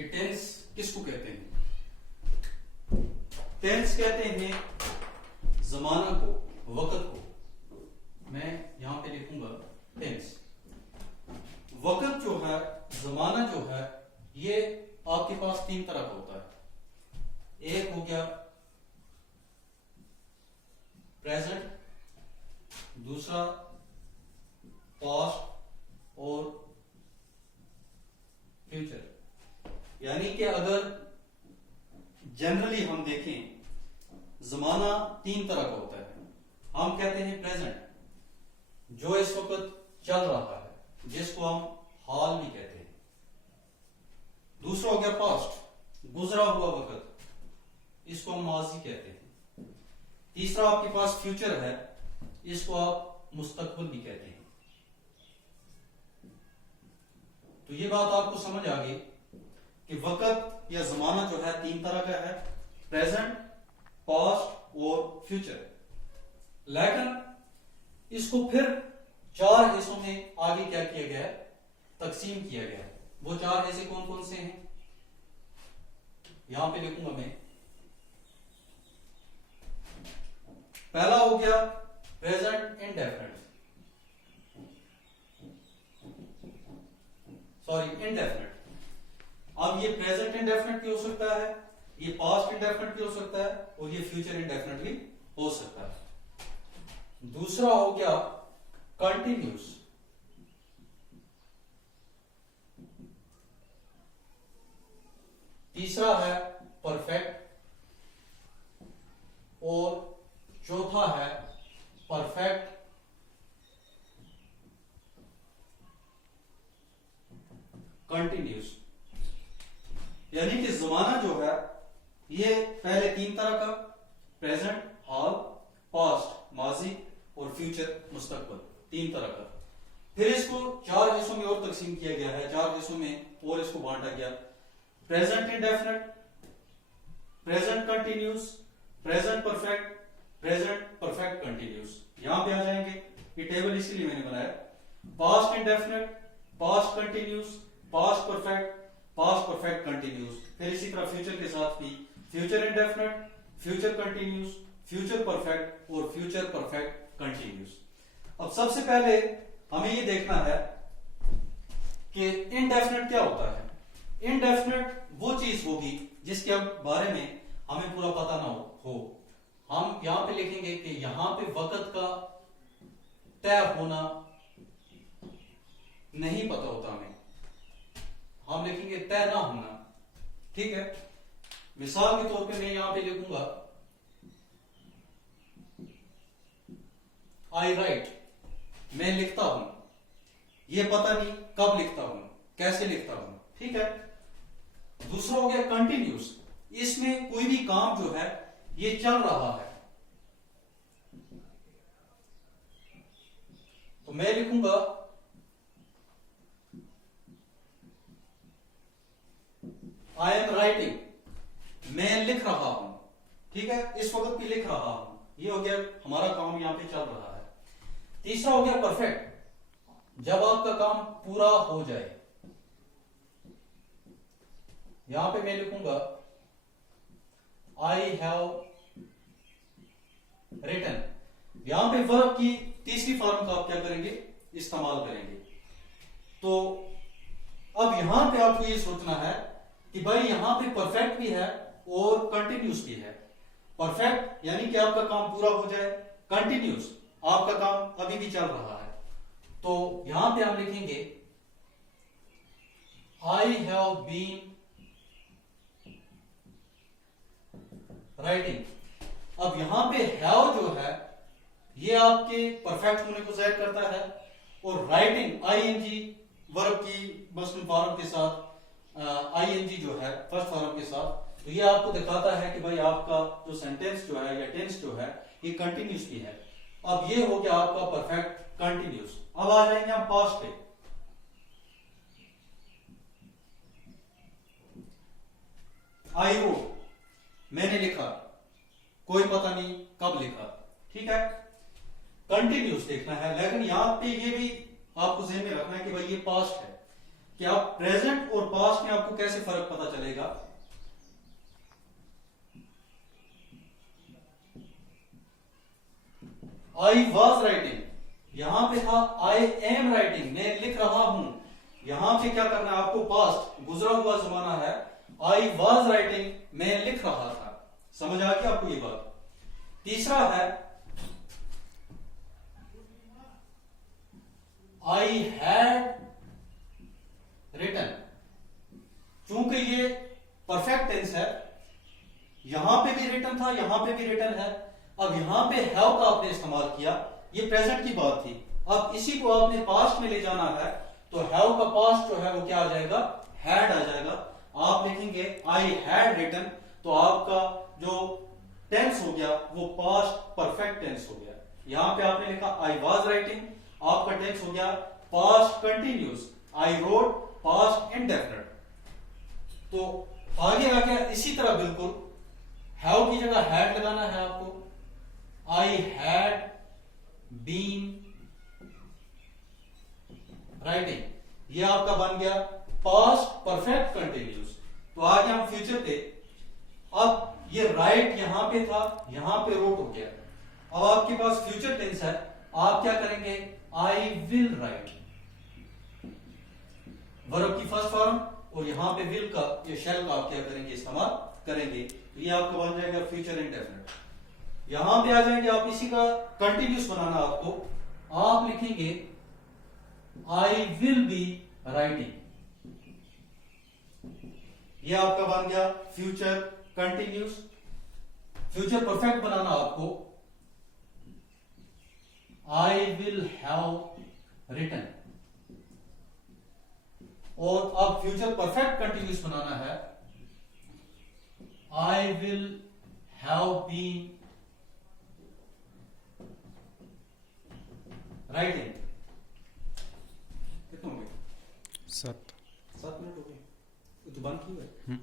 कि टेंस किसको कहते हैं। टेंस कहते हैं जमाना को, वक्त को। मैं यहां पे लिखूंगा टेंस। वक्त जो है, जमाना जो है, ये आपके पास तीन तरह का होता है। एक हो गया प्रेजेंट, दूसरा पास्ट और फ्यूचर। यानी कि अगर जनरली हम देखें, जमाना तीन तरह का होता है। हम कहते हैं प्रेजेंट, जो इस वक्त चल रहा है, जिसको हम हाल में कहते हैं। दूसरा हो गया पास्ट, गुजरा हुआ वक्त, इसको हम माजी कहते हैं। तीसरा आपके पास फ्यूचर है, इसको आप मुस्तकबिल भी कहते हैं। तो ये बात आपको समझ आ गई कि वक्त या जमाना जो है तीन तरह का है, प्रेजेंट, पास्ट और फ्यूचर। लेकिन इसको फिर चार हिस्सों में आगे क्या किया गया है, तकसीम किया गया है। वो चार हिस्से कौन कौन से हैं, यहां पे लिखूंगा मैं। पहला हो गया प्रेजेंट इंडेफिनिट, सॉरी इंडेफिनिट। अब ये प्रेजेंट इंडेफिनिट भी हो सकता है, ये पास्ट इंडेफिनिट भी हो सकता है और ये फ्यूचर इंडेफिनिट भी हो सकता है। दूसरा हो गया कंटिन्यूस, तीसरा है परफेक्ट और चौथा है परफेक्ट कंटिन्यूस। यानी कि जमाना जो है ये पहले तीन तरह का, प्रेजेंट, हाल, पास्ट, माजी और फ्यूचर, मुस्तकबिल, तीन तरह का। फिर इसको चार हिस्सों में और तकसीम किया गया है, चार हिस्सों में और इसको बांटा गया। Present indefinite, present continuous, present perfect, present perfect continuous. यहां पे आ जाएंगे, ये टेबल इसीलिए मैंने बनाया। Past indefinite, past continuous, past perfect, past perfect continuous. फिर इसी तरह फ्यूचर के साथ भी future indefinite, future continuous, future perfect और फ्यूचर परफेक्ट कंटिन्यूस। अब सबसे पहले हमें ये देखना है कि इनडेफिनिट क्या होता है। इनडेफिनिट वो चीज होगी जिसके बारे में हमें पूरा पता ना हो। हम यहां पे लिखेंगे कि यहां पे वक्त का तय होना नहीं पता होता हमें, हम लिखेंगे तय ना होना। ठीक है, मिसाल के तौर पे मैं यहां पे लिखूंगा आई राइट, मैं लिखता हूं। ये पता नहीं कब लिखता हूं, कैसे लिखता हूं। ठीक है। दूसरा हो गया कंटिन्यूस, इसमें कोई भी काम जो है ये चल रहा है। तो मैं लिखूंगा आई एम राइटिंग, मैं लिख रहा हूं। ठीक है, इस वक्त भी लिख रहा हूं। ये हो गया हमारा काम यहां पे चल रहा है। तीसरा हो गया परफेक्ट, जब आपका काम पूरा हो जाए। यहां पे मैं लिखूंगा आई हैव रिटन। यहां पे वर्ब की तीसरी फॉर्म का आप क्या करेंगे, इस्तेमाल करेंगे। तो अब यहां पे आपको ये सोचना है कि भाई यहां पे परफेक्ट भी है और कंटिन्यूस भी है। परफेक्ट यानी कि आपका काम पूरा हो जाए, कंटिन्यूस आपका काम अभी भी चल रहा है। तो यहां पे हम लिखेंगे आई हैव बीन राइटिंग। अब यहां पे हैव जो है ये आपके परफेक्ट होने को जाहिर करता है, और राइटिंग आईएनजी वर्ब की मसलन फॉर्म के साथ, आईएनजी जो है फर्स्ट फॉर्म के साथ, तो ये आपको दिखाता है कि भाई आपका जो सेंटेंस जो है या टेंस जो है ये कंटिन्यूस भी है। अब ये हो गया आपका परफेक्ट कंटिन्यूस। अब आ जाएंगे हम पास्ट पे। आई रोट, मैंने लिखा, कोई पता नहीं कब लिखा। ठीक है, कंटिन्यूस देखना है। लेकिन यहां पे ये भी आपको ध्यान में रखना है कि भाई ये पास्ट है, कि आप प्रेजेंट और पास्ट में आपको कैसे फर्क पता चलेगा। आई वॉज राइटिंग, यहां पे था आई एम राइटिंग, मैं लिख रहा हूं। यहां पे क्या करना है आपको, पास्ट गुजरा हुआ जमाना है, आई वॉज राइटिंग, मैं लिख रहा था। समझ आ गया आपको ये बात। तीसरा है आई हैड रिटन, चूंकि ये परफेक्ट टेंस है, यहां पे भी रिटन था, यहां पे भी रिटन है। अब यहां पे हैव का आपने इस्तेमाल किया, ये प्रेजेंट की बात थी। अब इसी को आपने पास्ट में ले जाना है, तो हैव का पास्ट जो है वो क्या आ जाएगा, हैड आ जाएगा। आप लिखेंगे आई हैड रिटन, तो आपका जो टेंस हो गया वो पास्ट परफेक्ट टेंस हो गया। यहां पे आपने लिखा आई वाज राइटिंग, आपका टेंस हो गया past continuous. I wrote past indefinite. तो आगे आ गया इसी तरह बिल्कुल, हैव की जगह हैड लगाना है आपको। आई हैड बीन राइटिंग, ये आपका बन गया पास्ट परफेक्ट कंटिन्यूस। तो आगे हम फ्यूचर पे, अब ये राइट यहां पे था, यहां पे रोट हो गया। अब आपके पास फ्यूचर टेंस है, आप क्या करेंगे, आई विल राइट, वर्ब की फर्स्ट फॉर्म, और यहां पे विल का या शैल का आप क्या करेंगे, इस्तेमाल करेंगे। तो ये आपका बन जाएगा फ्यूचर इंडेफिनिट। यहां पे आ जाएंगे आप, इसी का कंटिन्यूस बनाना आपको, आप लिखेंगे आई विल बी राइटिंग, ये आपका बन गया फ्यूचर कंटिन्यूस। फ्यूचर परफेक्ट बनाना आपको, आई विल हैव रिटन, और अब फ्यूचर परफेक्ट कंटिन्यूस बनाना है, I will have been writing. कितने हो गए? 7 7 मिनट हो गए, तो बंद की हुआ है।